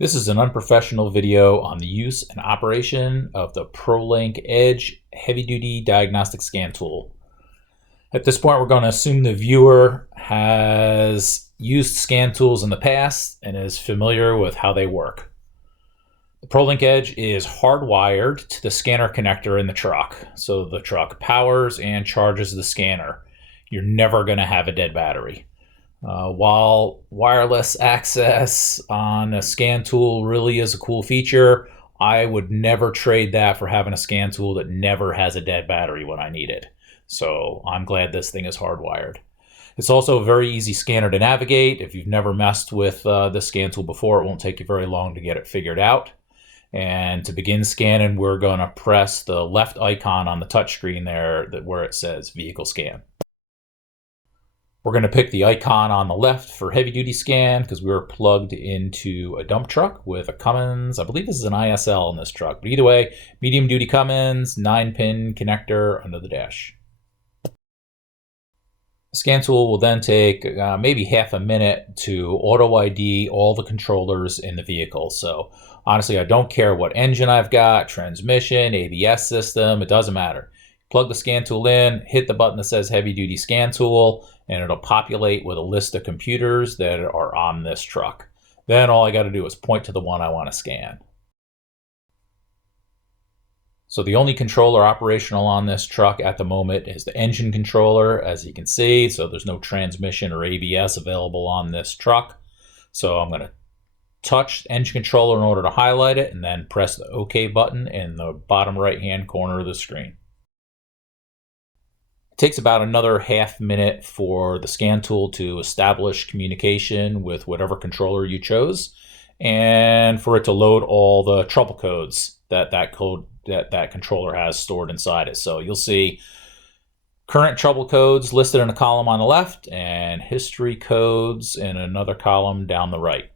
This is an unprofessional video on the use and operation of the ProLink Edge heavy-duty diagnostic scan tool. At this point, we're going to assume the viewer has used scan tools in the past and is familiar with how they work. The ProLink Edge is hardwired to the scanner connector in the truck, so the truck powers and charges the scanner. You're never going to have a dead battery. While wireless access on a scan tool really is a cool feature, I would never trade that for having a scan tool that never has a dead battery when I need it. So I'm glad this thing is hardwired. It's also a very easy scanner to navigate. If you've never messed with this scan tool before, it won't take you very long to get it figured out. And to begin scanning, we're going to press the left icon on the touchscreen there where it says Vehicle Scan. We're going to pick the icon on the left for heavy duty scan because we were plugged into a dump truck with a Cummins. I believe this is an ISL in this truck, but either way, medium duty Cummins, 9-pin connector under the dash. The scan tool will then take maybe half a minute to auto ID all the controllers in the vehicle. So honestly, I don't care what engine I've got, transmission, ABS system, it doesn't matter. Plug the scan tool in, hit the button that says heavy duty scan tool, and it'll populate with a list of computers that are on this truck. Then all I got to do is point to the one I want to scan. So the only controller operational on this truck at the moment is the engine controller, as you can see. So there's no transmission or ABS available on this truck. So I'm going to touch engine controller in order to highlight it and then press the OK button in the bottom right hand corner of the screen. It takes about another half minute for the scan tool to establish communication with whatever controller you chose and for it to load all the trouble codes that controller has stored inside it. So you'll see current trouble codes listed in a column on the left and history codes in another column down the right.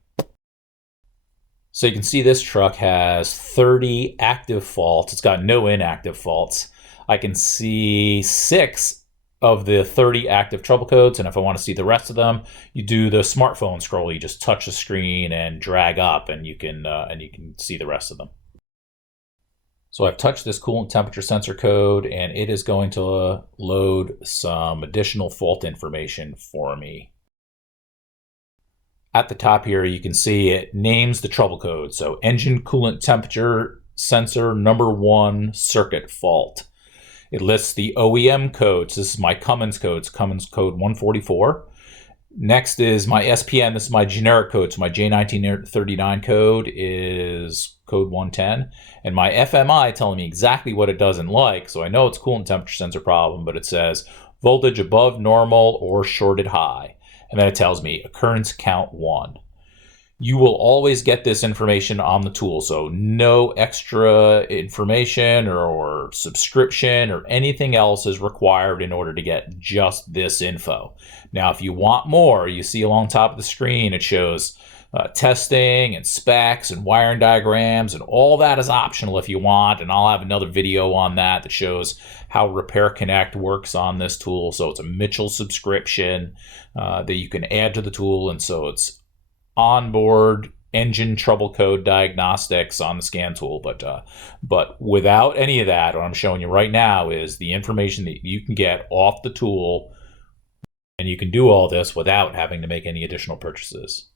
So you can see this truck has 30 active faults. It's got no inactive faults. I can see 6 of the 30 active trouble codes, and if I want to see the rest of them, you do the smartphone scroll. You just touch the screen and drag up, and you can see the rest of them. So I've touched this coolant temperature sensor code, and it is going to load some additional fault information for me. At the top here, you can see it names the trouble code. So engine coolant temperature sensor number 1 circuit fault. It lists the OEM codes. This is my Cummins code. It's Cummins code 144. Next is my SPN. This is my generic code. So my J1939 code is code 110. And my FMI telling me exactly what it doesn't like. So I know it's coolant temperature sensor problem, but it says voltage above normal or shorted high. And then it tells me occurrence count 1. You will always get this information on the tool, so no extra information or subscription or anything else is required in order to get just this info. Now, if you want more, you see along top of the screen, it shows testing and specs and wiring diagrams, and all that is optional if you want, and I'll have another video on that shows how Repair Connect works on this tool. So it's a Mitchell subscription that you can add to the tool, and so it's onboard engine trouble code diagnostics on the scan tool, but without any of that, what I'm showing you right now is the information that you can get off the tool, and you can do all this without having to make any additional purchases.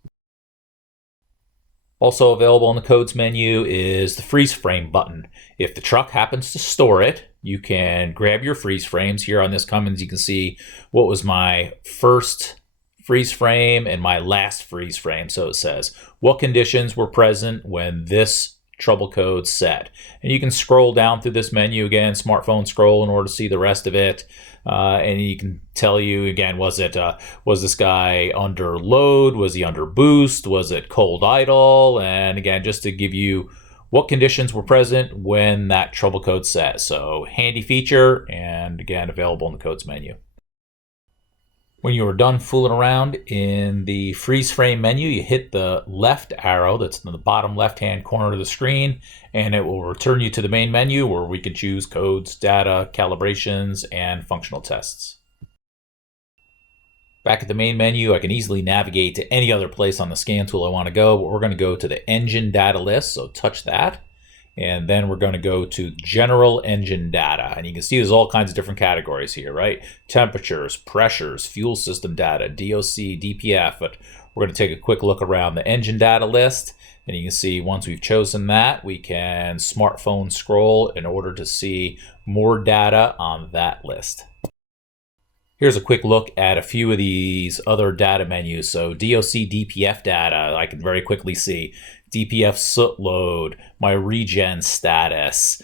Also available in the codes menu is the freeze frame button. If the truck happens to store it, you can grab your freeze frames. Here on this Cummins, you can see what was my first freeze frame and my last freeze frame. So it says what conditions were present when this trouble code set. And you can scroll down through this menu again, smartphone scroll, in order to see the rest of it. And you can tell you again, was this guy under load? Was he under boost? Was it cold idle? And again, just to give you what conditions were present when that trouble code set. So handy feature, and again, available in the codes menu. When you are done fooling around in the freeze frame menu, you hit the left arrow that's in the bottom left-hand corner of the screen, and it will return you to the main menu where we can choose codes, data, calibrations, and functional tests. Back at the main menu, I can easily navigate to any other place on the scan tool I want to go, but we're going to go to the engine data list, so touch that. And then we're going to go to general engine data. And you can see there's all kinds of different categories here, right? Temperatures, pressures, fuel system data, DOC, DPF. But we're going to take a quick look around the engine data list. And you can see once we've chosen that, we can smartphone scroll in order to see more data on that list. Here's a quick look at a few of these other data menus. So DOC DPF data, I can very quickly see DPF soot load, my regen status,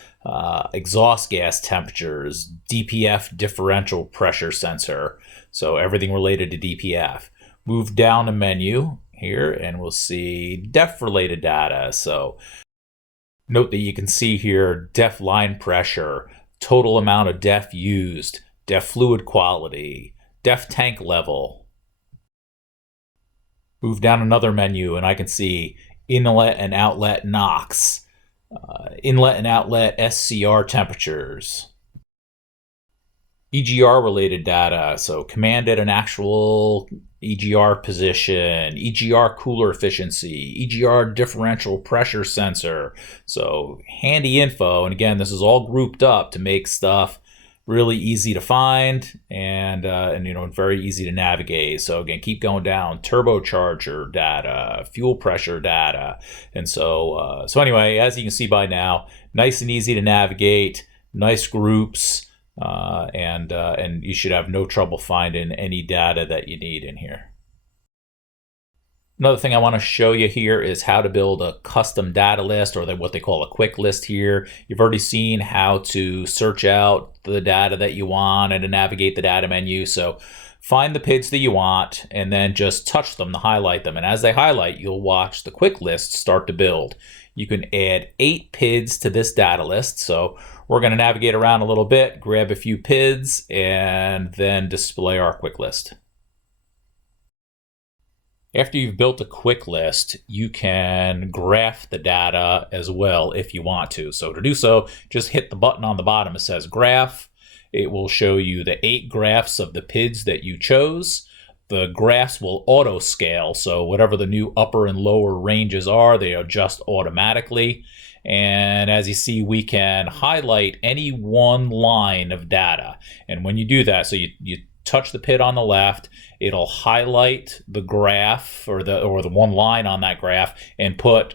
exhaust gas temperatures, DPF differential pressure sensor. So everything related to DPF. Move down a menu here and we'll see DEF related data. So note that you can see here DEF line pressure, total amount of DEF used, DEF fluid quality, DEF tank level. Move down another menu and I can see inlet and outlet NOx, inlet and outlet SCR temperatures, EGR related data, so commanded and actual EGR position, EGR cooler efficiency, EGR differential pressure sensor. So handy info, and again, this is all grouped up to make stuff really easy to find and very easy to navigate. So again, keep going down, turbocharger data, fuel pressure data. And so anyway, as you can see by now, nice and easy to navigate, nice groups, and you should have no trouble finding any data that you need in here. Another thing I want to show you here is how to build a custom data list, or what they call a quick list here. You've already seen how to search out the data that you want and to navigate the data menu. So find the PIDs that you want and then just touch them to highlight them. And as they highlight, you'll watch the quick list start to build. You can add 8 PIDs to this data list. So we're going to navigate around a little bit, grab a few PIDs, and then display our quick list. After you've built a quick list, you can graph the data as well if you want to. So to do so, just hit the button on the bottom. It says graph. It will show you the 8 graphs of the PIDs that you chose. The graphs will auto scale. So whatever the new upper and lower ranges are, they adjust automatically. And as you see, we can highlight any one line of data. And when you do that, so you touch the PID on the left, it'll highlight the graph or the one line on that graph and put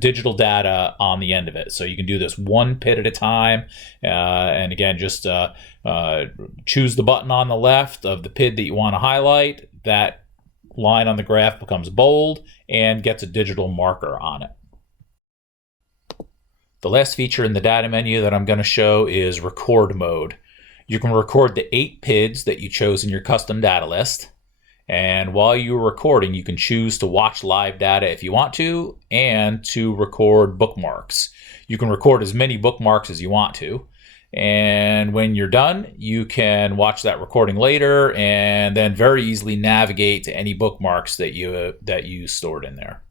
digital data on the end of it. So you can do this one PID at a time. And again, just choose the button on the left of the PID that you want to highlight. That line on the graph becomes bold and gets a digital marker on it. The last feature in the data menu that I'm going to show is record mode. You can record the 8 PIDs that you chose in your custom data list. And while you're recording, you can choose to watch live data if you want to, and to record bookmarks. You can record as many bookmarks as you want to. And when you're done, you can watch that recording later and then very easily navigate to any bookmarks that you stored in there.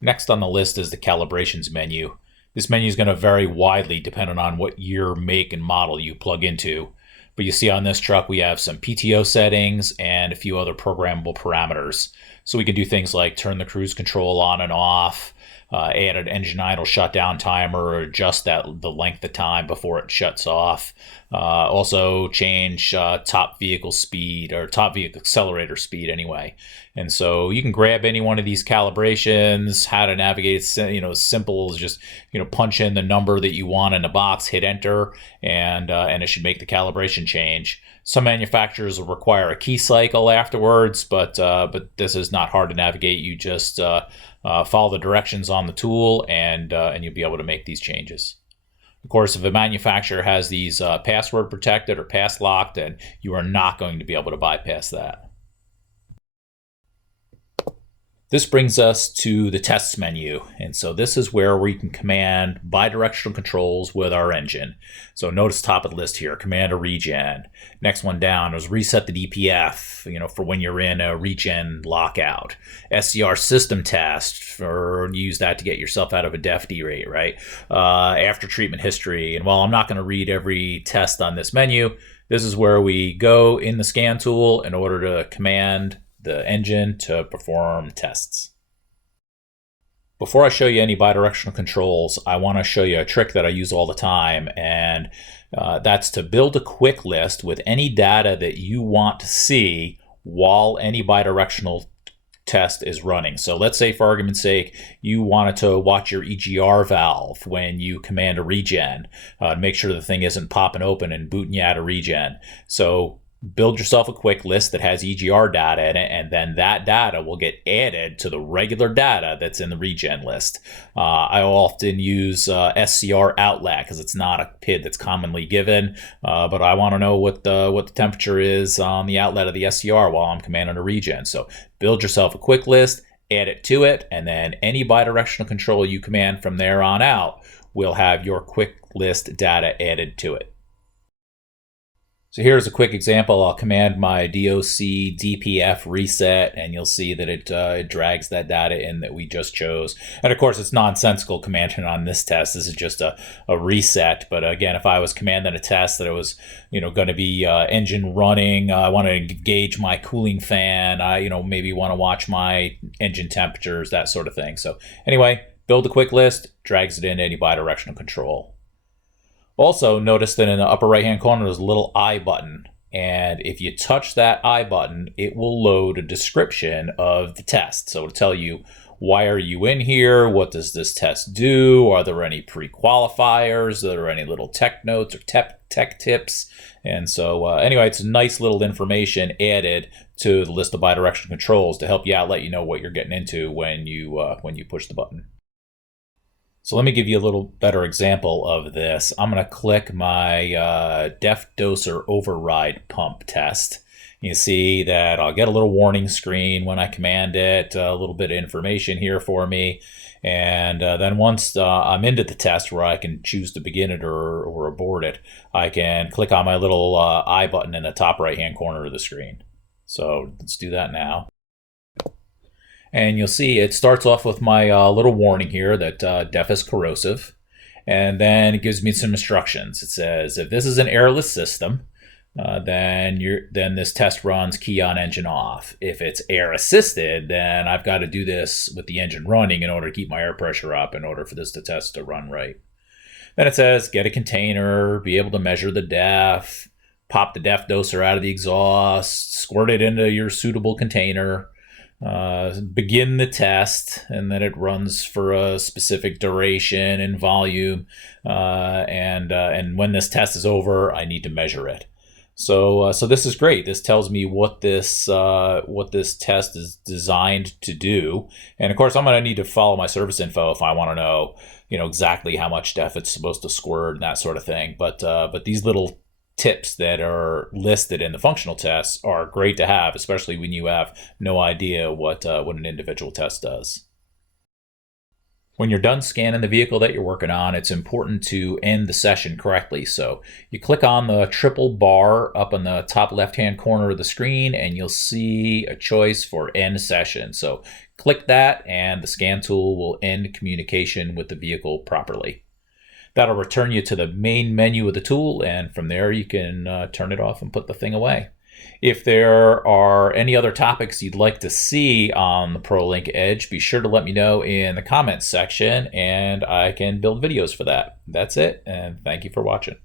Next on the list is the calibrations menu. This menu is going to vary widely depending on what year, make, and model you plug into. But you see on this truck, we have some PTO settings and a few other programmable parameters. So we can do things like turn the cruise control on and off, add an engine idle shutdown timer, or adjust the length of time before it shuts off. Also change top vehicle speed, or top vehicle accelerator speed anyway. And so you can grab any one of these calibrations, how to navigate, as simple as just, punch in the number that you want in the box, hit enter, and it should make the calibration change. Some manufacturers will require a key cycle afterwards, but this is not hard to navigate. You just follow the directions on the tool, and you'll be able to make these changes. Of course, if a manufacturer has these password protected or pass locked, then you are not going to be able to bypass that. This brings us to the tests menu. And so this is where we can command bidirectional controls with our engine. So notice top of the list here, command a regen. Next one down is reset the DPF, for when you're in a regen lockout. SCR system test, or use that to get yourself out of a DEF derate, right? After treatment history. And while I'm not going to read every test on this menu, This is where we go in the scan tool in order to command the engine to perform tests. Before I show you any bidirectional controls, I want to show you a trick that I use all the time, and that's to build a quick list with any data that you want to see while any bidirectional test is running. So let's say, for argument's sake, you wanted to watch your EGR valve when you command a regen to make sure the thing isn't popping open and booting you out of regen. So build yourself a quick list that has EGR data in it, and then that data will get added to the regular data that's in the regen list. I often use SCR outlet because it's not a PID that's commonly given, but I want to know what the temperature is on the outlet of the SCR while I'm commanding a regen. So build yourself a quick list, add it to it, and then any bidirectional control you command from there on out will have your quick list data added to it. So here's a quick example. I'll command my DOC DPF reset, and you'll see that it drags that data in that we just chose. And of course, it's nonsensical commanding on this test. This is just a reset. But again, if I was commanding a test that it was, going to be engine running, I want to gauge my cooling fan, I, maybe want to watch my engine temperatures, that sort of thing. So anyway, build a quick list, drags it into any bidirectional control. Also, notice that in the upper right-hand corner, there's a little I button. And if you touch that I button, it will load a description of the test. So it'll tell you, why are you in here? What does this test do? Are there any pre-qualifiers? Are there any little tech notes or tech tips? And so anyway, it's nice little information added to the list of bidirectional controls to help you out, let you know what you're getting into when you push the button. So let me give you a little better example of this. I'm going to click my def doser override pump test. You see that I'll get a little warning screen when I command it, a little bit of information here for me. And then once I'm into the test where I can choose to begin it or abort it, I can click on my little I button in the top right-hand corner of the screen. So let's do that now. And you'll see it starts off with my little warning here that DEF is corrosive. And then it gives me some instructions. It says, if this is an airless system, then this test runs key on engine off. If it's air assisted, then I've got to do this with the engine running in order to keep my air pressure up in order for this test to run right. Then it says, get a container, be able to measure the DEF, pop the DEF doser out of the exhaust, squirt it into your suitable container, begin the test, and then it runs for a specific duration and volume, and when this test is over, I need to measure it. So this is great. This tells me what this test is designed to do, and of course I'm going to need to follow my service info if I want to know, exactly how much DEF it's supposed to squirt and that sort of thing. But these little tips that are listed in the functional tests are great to have, especially when you have no idea what an individual test does. When you're done scanning the vehicle that you're working on, it's important to end the session correctly. So you click on the triple bar up on the top left-hand corner of the screen, and you'll see a choice for end session. So click that, and the scan tool will end communication with the vehicle properly. That'll return you to the main menu of the tool, and from there you can turn it off and put the thing away. If there are any other topics you'd like to see on the ProLink Edge, be sure to let me know in the comments section, and I can build videos for that. That's it, and thank you for watching.